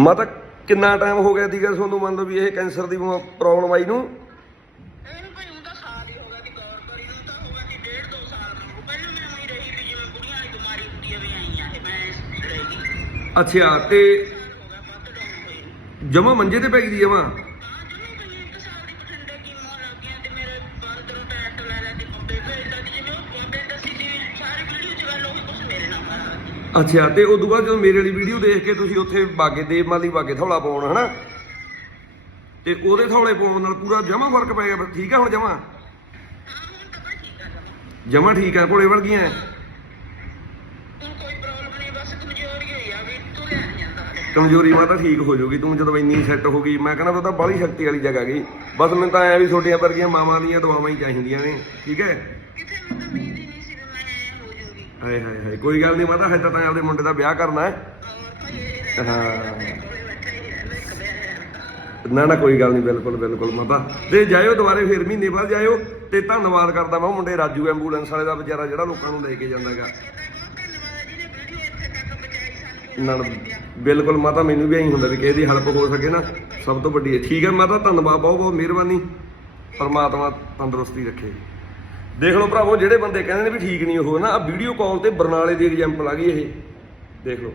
ਮਾਤਾ ਕਿੰਨਾ ਟਾਈਮ ਹੋ ਗਿਆ ਸੀਗਾ ਤੁਹਾਨੂੰ ਮੰਨ ਲਓ ਵੀ ਇਹ ਕੈਂਸਰ ਦੀ ਪ੍ਰੋਬਲਮ ਆਈ ਨੂੰ? ਇਹਨੂੰ ਭਾਈ ਹੁਣ ਤਾਂ ਸਾਲ ਹੀ ਹੋ ਗਿਆ ਕਿ ਗੌਰ ਕਰੀ ਨੂੰ ਤਾਂ ਹੋ ਗਿਆ ਕਿ ਡੇਢ ਦੋ ਸਾਲ ਮੰਗੂ ਪਹਿਲਾਂ ਮੈਂ ਉਹੀ ਰਹੀ ਵੀ ਜਿਵੇਂ ਬੁੜੀਆਂ ਵਾਲੀ ਬਿਮਾਰੀ ਹੁੰਦੀ ਹੈ ਵੀ ਆਈ ਆ ਇਹ ਮੈਂ ਰਹੀ। ਅੱਛਾ ਤੇ ਸਾਲ ਹੋ ਗਿਆ ਵੱਧ ਡਾਊਨ ਹੋਈ ਜਮਾ ਮੰਜੇ ਤੇ ਪੈ ਗਈ ਜਮਾ ਅੱਛਾ ਤੇ ਉਦੋਂ ਬਾਅਦ ਜਦੋਂ ਮੇਰੇ ਵਾਲੀ ਵੀਡੀਓ ਦੇਖ ਕੇ ਤੁਸੀਂ ਉੱਥੇ ਬਾਗੇ ਦੇਵ ਮਾਲੀ ਬਾਗੇ ਥੌਲਾ ਪਾਉਣ ਹਨਾ? ਤੇ ਉਹਦੇ ਥੌਲੇ ਪਾਉਣ ਨਾਲ ਪੂਰਾ ਜਮਾ ਫ਼ਰਕ ਪੈ ਗਿਆ ਠੀਕ ਆ ਹੁਣ ਜਮਾ? ਹਾਂ ਹੁਣ ਤਾਂ ਜਮਾਂ। ਜਮਾ ਠੀਕ ਆ ਘੋੜੇ ਵਰਗੀਆਂ? ਬਸ ਕਮਜ਼ੋਰੀ ਮਾਤਾ ਠੀਕ ਹੋ ਜਾਊਗੀ ਤੂੰ ਜਦੋਂ ਇੰਨੀ ਸੈੱਟ ਹੋ ਗਈ ਮੈਂ ਕਹਿੰਦਾ ਉਹ ਤਾਂ ਬਾਹਲੀ ਸ਼ਕਤੀ ਵਾਲੀ ਜਗ੍ਹਾ ਗਈ। ਬਸ ਮੈਨੂੰ ਤਾਂ ਐ ਵੀ ਛੋਟੀਆਂ ਵਰਗੀਆਂ ਮਾਵਾਂ ਦੀਆਂ ਦੁਆਵਾਂ ਹੀ ਚਾਹੀਦੀਆਂ ਨੇ ਠੀਕ ਹੈ? ਕਿਤੇ ਮੈਨੂੰ ਤਾਂ ਹਾਏ ਹਾਏ ਹਾਏ, ਕੋਈ ਗੱਲ ਨਹੀਂ ਮਾਤਾ, ਹਜੇ ਤਾਂ ਤੈਂ ਆਪਦੇ ਮੁੰਡੇ ਦਾ ਵਿਆਹ ਕਰਨਾ ਹੈ। ਹਾਂ। ਨਾ ਨਾ, ਕੋਈ ਗੱਲ ਨਹੀਂ ਬਿਲਕੁਲ ਬਿਲਕੁਲ ਮਾਤਾ। ਤੇ ਜਾਇਓ ਦੁਬਾਰੇ ਫੇਰ, ਮਹੀਨੇ ਬਾਅਦ ਜਾਇਓ। ਤੇ ਧੰਨਵਾਦ ਕਰਦਾ ਮੈਂ ਉਹ ਮੁੰਡੇ ਰਾਜੂ ਐਂਬੂਲੈਂਸ ਵਾਲੇ ਦਾ, ਵਿਚਾਰਾ ਜਿਹੜਾ ਲੋਕਾਂ ਨੂੰ ਲੈ ਕੇ ਜਾਂਦਾਗਾ ਧੰਨਵਾਦ ਜੀ ਨਾਲ, ਬਿਲਕੁਲ ਮਾਤਾ, ਮੈਨੂੰ ਵੀ ਐਂ ਹੁੰਦਾ ਵੀ ਕਿਸੇ ਦੀ ਹੈਲਪ ਹੋ ਸਕੇ ਨਾ, ਸਭ ਤੋਂ ਵੱਡੀ ਹੈ ਠੀਕ ਹੈ ਮਾਤਾ, ਧੰਨਵਾਦ ਬਹੁਤ ਬਹੁਤ ਮਿਹਰਬਾਨੀ। ਪਰਮਾਤਮਾ ਤੰਦਰੁਸਤੀ ਰੱਖੇ। ਦੇਖ ਲਓ ਭਰਾਵੋ, ਜਿਹੜੇ ਬੰਦੇ ਕਹਿੰਦੇ ਨੇ ਵੀ ਠੀਕ ਨਹੀਂ ਉਹ, ਨਾ ਆ ਵੀਡੀਓ ਕਾਲ ਤੇ ਬਰਨਾਲੇ ਦੀ ਐਗਜ਼ਾਮਪਲ ਆ ਗਈ ਇਹ। ਦੇਖ ਲਓ।